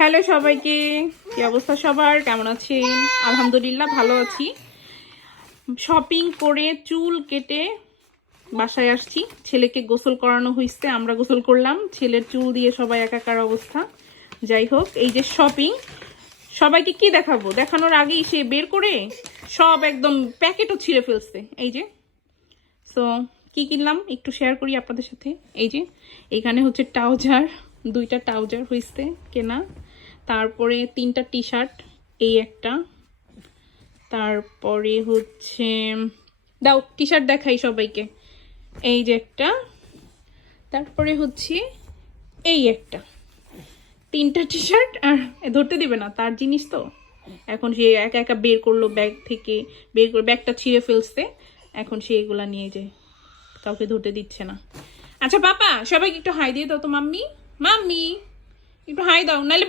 Hello সবাইকে, কি অবস্থা সবার? কেমন আছেন? আলহামদুলিল্লাহ ভালো আছি। শপিং করে চুল কেটে বাসায় আসছি। ছেলেকে গোসল করানো হয়েছে, আমরা গোসল করলাম। ছেলের চুল দিয়ে সবাই একাকার অবস্থা। যাই হোক, এই যে শপিং, সবাইকে কি দেখাবো, দেখানোর আগেই সে বের করে সব একদম প্যাকেটও ছিঁড়ে ফেলছে। এই যে সো কি কিনলাম একটু শেয়ার করি আপনাদের সাথে। এই যে এখানে হচ্ছে ট্রাউজার, 2টা ট্রাউজার হয়েছে কেনা, তারপরে 3টা টি শার্ট, এই একটা, তারপরে হচ্ছে দাও টি শার্ট দেখাই সবাইকে, এই যে একটা, তারপরে হচ্ছে এই একটা, 3টা টি শার্ট। আর ধরতে দিবে না, তার জিনিস তো। এখন সে একা একা বের করলো ব্যাগ থেকে, বের করে ব্যাগটা ছিঁড়ে ফেলছে। এখন সে এগুলা নিয়ে যায়, কাউকে ধরতে দিচ্ছে না। আচ্ছা পাপা, সবাইকে একটু হাই দিয়ে দাও তো। মাম্মি, মাম্মি একটু হাই দাও, নাহলে